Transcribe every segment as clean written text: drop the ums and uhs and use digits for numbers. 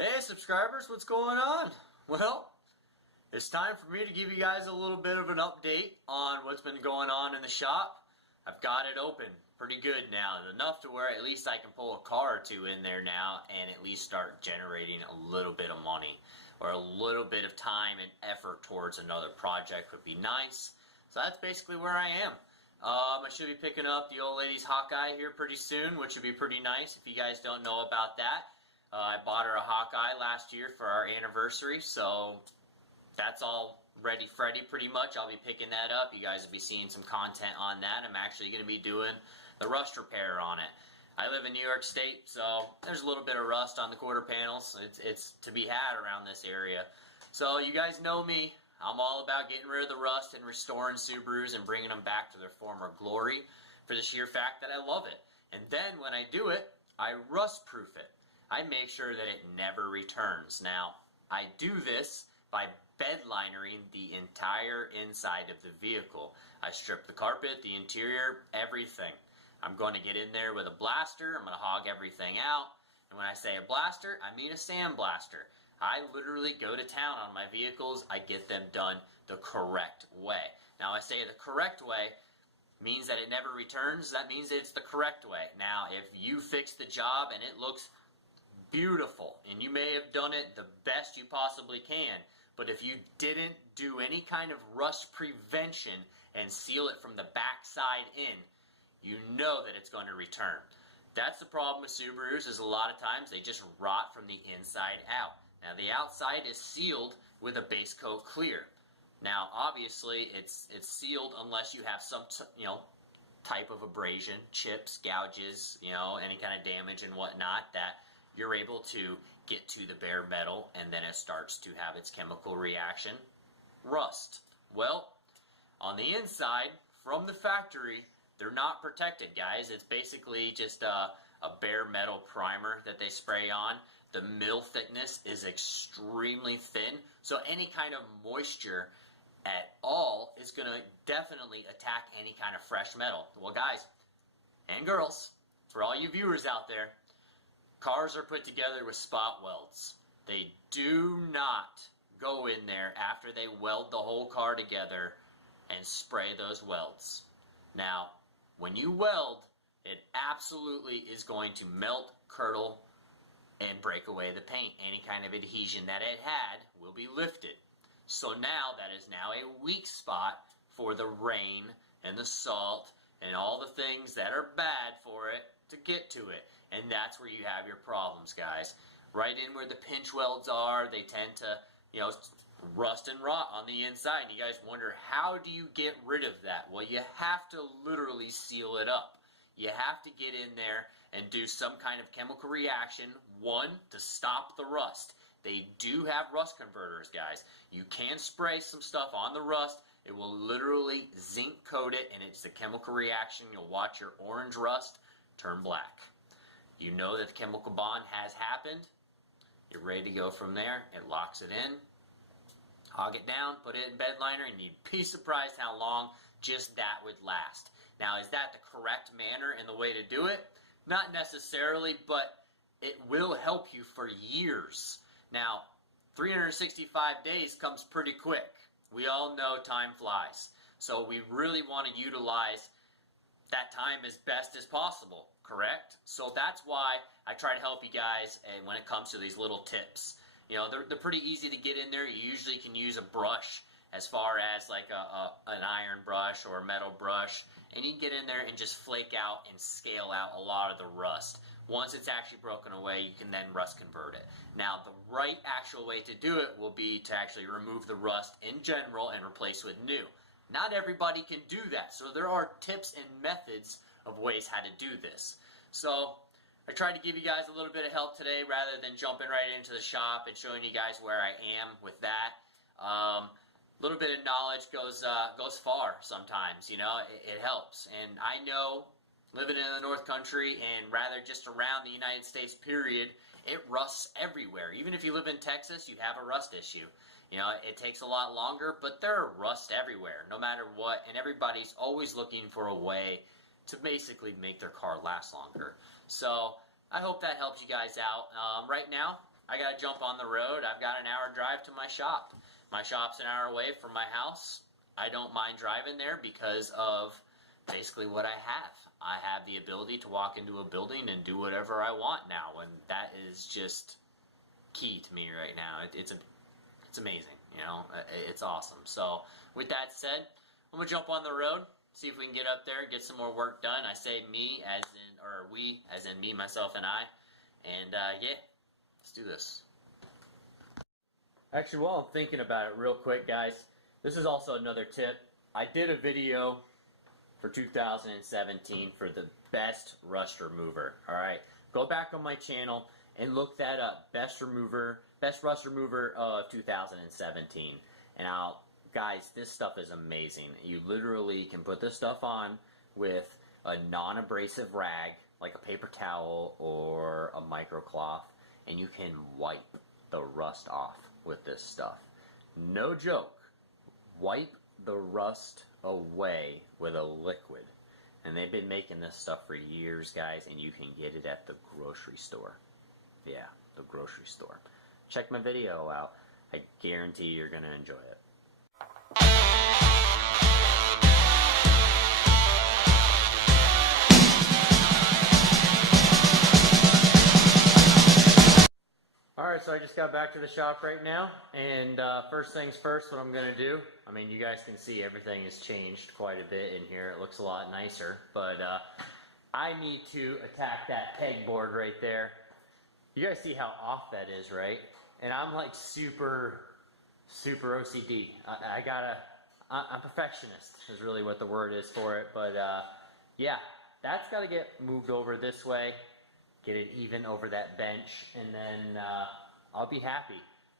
Hey subscribers, what's going on? Well, it's time for me to give you guys a little bit of an update on what's been going on in the shop. I've got it open pretty good now, enough to where at least I can pull a car or two in there now and at least start generating a little bit of money, or a little bit of time and effort towards another project would be nice. So that's basically where I am. I should be picking up the old lady's Hawkeye here pretty soon, which would be pretty nice if you guys don't know about that. I bought her a Hawkeye last year for our anniversary, so that's all ready Freddy pretty much. I'll be picking that up. You guys will be seeing some content on that. I'm actually going to be doing the rust repair on it. I live in New York State, so there's a little bit of rust on the quarter panels. It's to be had around this area. So you guys know me. I'm all about getting rid of the rust and restoring Subarus and bringing them back to their former glory for the sheer fact that I love it. And then when I do it, I rust proof it. I make sure that it never returns. Now, I do this by bedlinering the entire inside of the vehicle. I strip the carpet, the interior, everything. I'm going to get in there with a blaster. I'm going to hog everything out. And when I say a blaster, I mean a sandblaster. I literally go to town on my vehicles. I get them done the correct way. Now, I say the correct way means that it never returns. That means it's the correct way. Now, if you fix the job and it looks beautiful, and you may have done it the best you possibly can, but if you didn't do any kind of rust prevention and seal it from the backside in, you know that it's going to return. That's the problem with Subarus, is a lot of times they just rot from the inside out. Now the outside is sealed with a base coat clear. Now obviously it's sealed unless you have some type of abrasion, chips, gouges, any kind of damage and whatnot that you're able to get to the bare metal, and then it starts to have its chemical reaction, rust. Well, on the inside, from the factory, they're not protected, guys. It's basically just a bare metal primer that they spray on. The mill thickness is extremely thin, so any kind of moisture at all is going to definitely attack any kind of fresh metal. Well, guys and girls, for all you viewers out there, cars are put together with spot welds. They do not go in there after they weld the whole car together and spray those welds. Now, when you weld, it absolutely is going to melt, curdle, and break away the paint. Any kind of adhesion that it had will be lifted. So now that is now a weak spot for the rain and the salt and all the things that are bad for it to get to it. And that's where you have your problems, guys. Right in where the pinch welds are, they tend to, rust and rot on the inside. And you guys wonder, how do you get rid of that? Well, you have to literally seal it up. You have to get in there and do some kind of chemical reaction, one, to stop the rust. They do have rust converters, guys. You can spray some stuff on the rust. It will literally zinc coat it, and it's a chemical reaction. You'll watch your orange rust turn black. You know that the chemical bond has happened. You're ready to go from there. It locks it in. Hog it down, put it in bed liner, and you'd be surprised how long just that would last. Now, is that the correct manner and the way to do it? Not necessarily, but it will help you for years. Now, 365 days comes pretty quick. We all know time flies. So we really want to utilize that time as best as possible, correct? So that's why I try to help you guys when it comes to these little tips. They're pretty easy to get in there. You usually can use a brush, as far as like an iron brush or a metal brush, and you can get in there and just flake out and scale out a lot of the rust. Once it's actually broken away, you can then rust convert it. Now, the right actual way to do it will be to actually remove the rust in general and replace with new. Not everybody can do that, so there are tips and methods of ways how to do this. So I tried to give you guys a little bit of help today rather than jumping right into the shop and showing you guys where I am with that. A little bit of knowledge goes far sometimes, it helps. And I know, living in the North Country and rather just around the United States period, it rusts everywhere. Even if you live in Texas, you have a rust issue. It takes a lot longer, but there are rust everywhere, no matter what, and everybody's always looking for a way to basically make their car last longer. So I hope that helps you guys out. Right now, I gotta jump on the road. I've got an hour drive to my shop. My shop's an hour away from my house. I don't mind driving there because of basically what I have. I have the ability to walk into a building and do whatever I want now, and that is just key to me right now. It's amazing, you know. It's awesome. So with that said, I'm gonna jump on the road, see if we can get up there, get some more work done. I say me as in, or we as in me, myself, and I. And yeah, let's do this. Actually, while I'm thinking about it real quick, guys, this is also another tip. I did a video for 2017 for the best rust remover. Alright, go back on my channel and look that up. Best rust remover of 2017. And guys, this stuff is amazing. You literally can put this stuff on with a non-abrasive rag, like a paper towel or a microcloth, and you can wipe the rust off with this stuff. No joke. Wipe the rust away with a liquid. And they've been making this stuff for years, guys, and you can get it at the grocery store. Yeah, the grocery store. Check my video out. I guarantee you're going to enjoy it. Alright, so I just got back to the shop right now, and first things first, what I'm going to do, I mean, you guys can see everything has changed quite a bit in here. It looks a lot nicer, but I need to attack that pegboard right there. You guys see how off that is, right? And I'm like super OCD. I'm a perfectionist is really what the word is for it, but yeah, that's got to get moved over this way. Get it even over that bench, and then I'll be happy.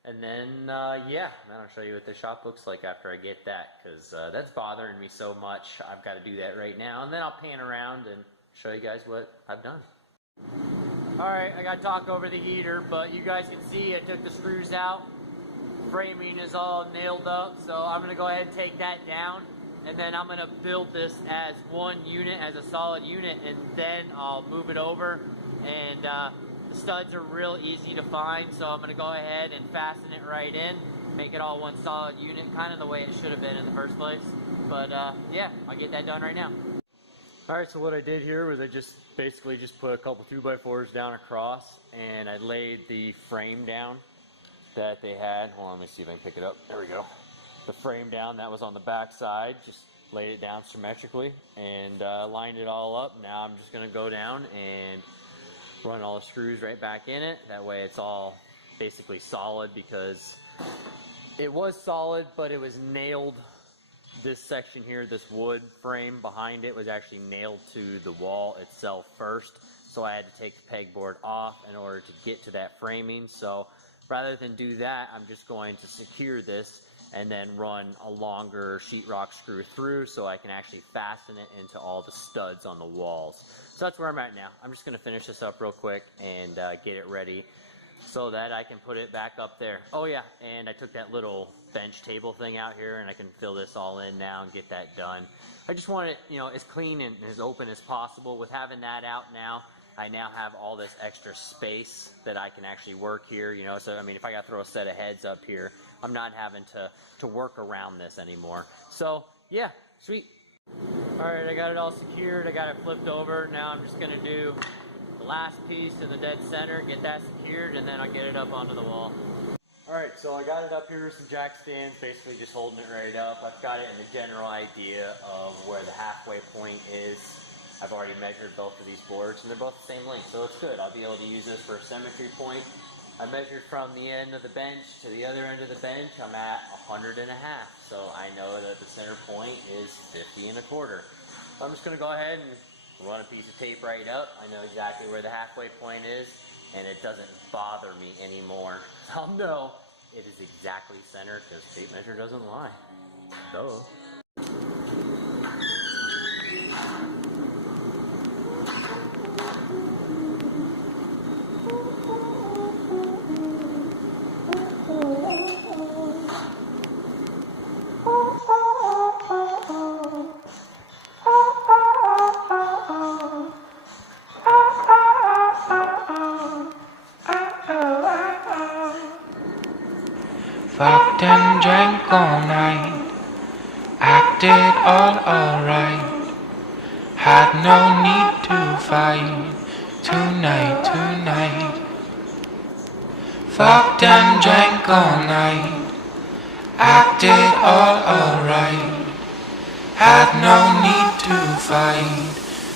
And then, yeah, then I'll show you what the shop looks like after I get that, because that's bothering me so much. I've got to do that right now, and then I'll pan around and show you guys what I've done. Alright, I got to talk over the heater, but you guys can see I took the screws out. Framing is all nailed up, so I'm going to go ahead and take that down. And then I'm going to build this as one unit, as a solid unit, and then I'll move it over. And the studs are real easy to find, so I'm going to go ahead and fasten it right in, make it all one solid unit, kind of the way it should have been in the first place. But yeah, I'll get that done right now. Alright, so what I did here was I basically put a couple 2x4s down across, and I laid the frame down that they had. Hold on, let me see if I can pick it up. There we go. The frame down that was on the back side, just laid it down symmetrically and lined it all up. Now I'm just going to go down and run all the screws right back in it. That way it's all basically solid, because it was solid, but it was nailed. This section here, this wood frame behind it, was actually nailed to the wall itself first. So I had to take the pegboard off in order to get to that framing. So rather than do that, I'm just going to secure this and then run a longer sheetrock screw through so I can actually fasten it into all the studs on the walls. So that's where I'm at now. I'm just going to finish this up real quick and get it ready so that I can put it back up there. Oh yeah, and I took that little bench table thing out here, and I can fill this all in now and get that done. I just want it, you know, as clean and as open as possible. With having that out now, I now have all this extra space that I can actually work here, you know. So I mean, if I got to throw a set of heads up here, I'm not having to work around this anymore. So yeah, sweet. Alright, I got it all secured, I got it flipped over. Now I'm just going to do the last piece in the dead center, get that secured, and then I'll get it up onto the wall. Alright, so I got it up here with some jack stands, basically just holding it right up. I've got it in the general idea of where the halfway point is. I've already measured both of these boards, and they're both the same length, so it's good. I'll be able to use this for a symmetry point. I measured from the end of the bench to the other end of the bench. I'm at 100 and a half, so I know that the center point is 50 and a quarter. So I'm just going to go ahead and run a piece of tape right up. I know exactly where the halfway point is, and it doesn't bother me anymore. I'll know it is exactly centered because tape measure doesn't lie. Duh. Fucked and drank all night, acted all alright. Had no need to fight tonight. Fucked and drank all night, acted all alright. Had no need to fight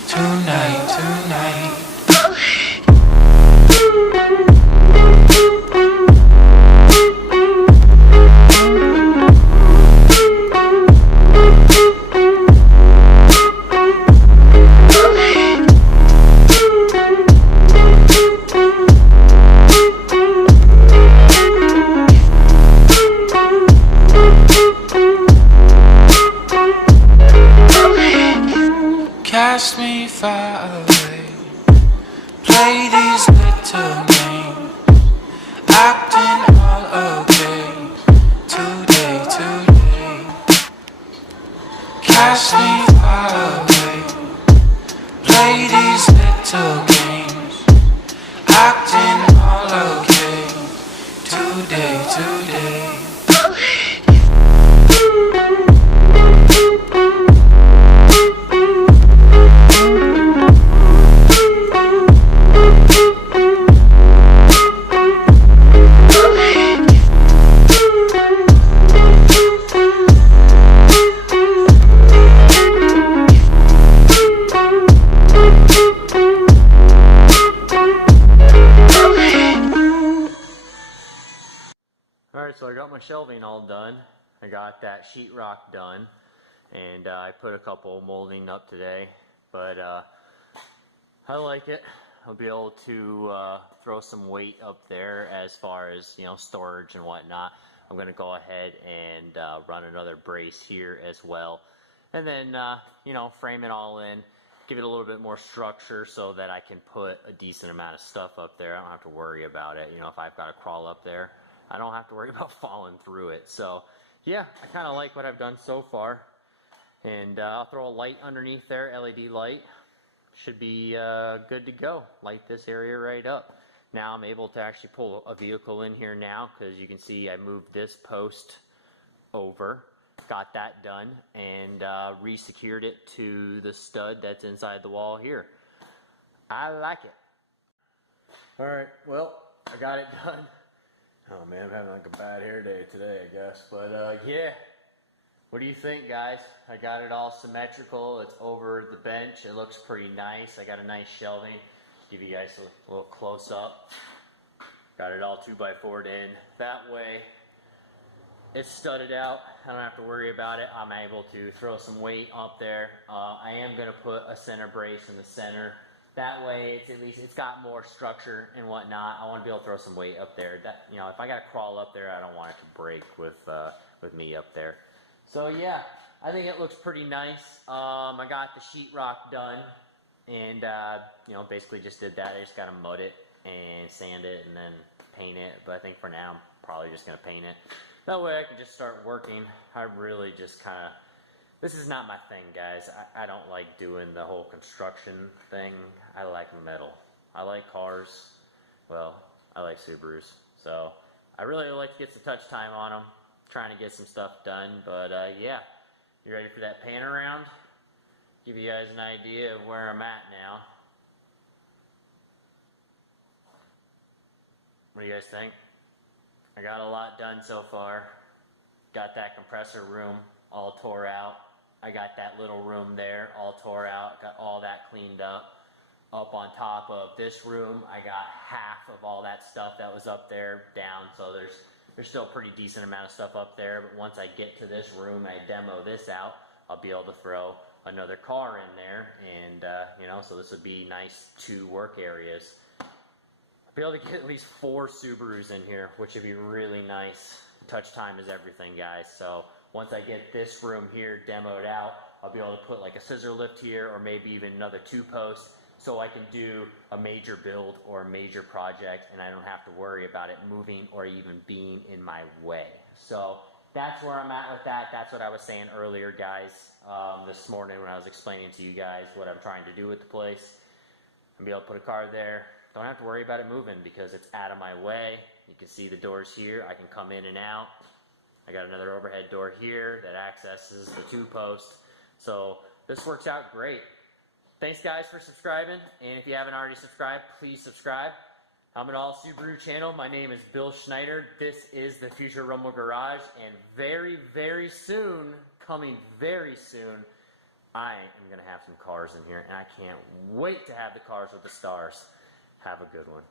tonight. Cast me far away, play these little games, acting all okay, today. Cast me far away, play these little games, acting all okay, today. Alright, so I got my shelving all done. I got that sheetrock done, and I put a couple molding up today, but I like it. I'll be able to throw some weight up there as far as, you know, storage and whatnot. I'm going to go ahead and run another brace here as well, and then you know, frame it all in, give it a little bit more structure so that I can put a decent amount of stuff up there. I don't have to worry about it. You know, if I've got to crawl up there, I don't have to worry about falling through it. So yeah, I kind of like what I've done so far, and I'll throw a light underneath there, LED light. Should be good to go. Light this area right up. Now I'm able to actually pull a vehicle in here now, because you can see I moved this post over, got that done, and re-secured it to the stud that's inside the wall here. I like it. Alright, well, I got it done. Oh man, I'm having like a bad hair day today, I guess. But yeah, what do you think, guys? I got it all symmetrical. It's over the bench. It looks pretty nice. I got a nice shelving. Give you guys a little close up. Got it all 2x4'd in. That way, it's studded out. I don't have to worry about it. I'm able to throw some weight up there. I am going to put a center brace in the center. That way, it's got more structure and whatnot. I want to be able to throw some weight up there. That, you know, if I got to crawl up there, I don't want it to break with me up there. So yeah, I think it looks pretty nice. I got the sheetrock done, and you know, basically just did that. I just got to mud it and sand it and then paint it. But I think for now, I'm probably just going to paint it. That way, I can just start working. I really just kind of. This is not my thing, guys. I don't like doing the whole construction thing. I like metal. I like cars. Well, I like Subarus. So I really like to get some touch time on them. Trying to get some stuff done. But yeah, you ready for that pan around? Give you guys an idea of where I'm at now. What do you guys think? I got a lot done so far. Got that compressor room all tore out. I got that little room there all tore out. Got all that cleaned up. Up on top of this room, I got half of all that stuff that was up there down. So there's still a pretty decent amount of stuff up there. But once I get to this room, I demo this out, I'll be able to throw another car in there. And, you know, so this would be nice 2 work areas. I'll be able to get at least 4 Subarus in here, which would be really nice. Touch time is everything, guys. So once I get this room here demoed out, I'll be able to put like a scissor lift here, or maybe even another 2-post, so I can do a major build or a major project, and I don't have to worry about it moving or even being in my way. So that's where I'm at with that. That's what I was saying earlier, guys, this morning when I was explaining to you guys what I'm trying to do with the place. I'll be able to put a car there, don't have to worry about it moving because it's out of my way. You can see the doors here. I can come in and out. I got another overhead door here that accesses the 2-post. So this works out great. Thanks guys for subscribing, and if you haven't already subscribed, please subscribe. Helmet All Subaru channel. My name is Bill Schneider. This is the Future Rumble Garage, and very, very soon, coming very soon, I am going to have some cars in here, and I can't wait to have the cars with the stars. Have a good one.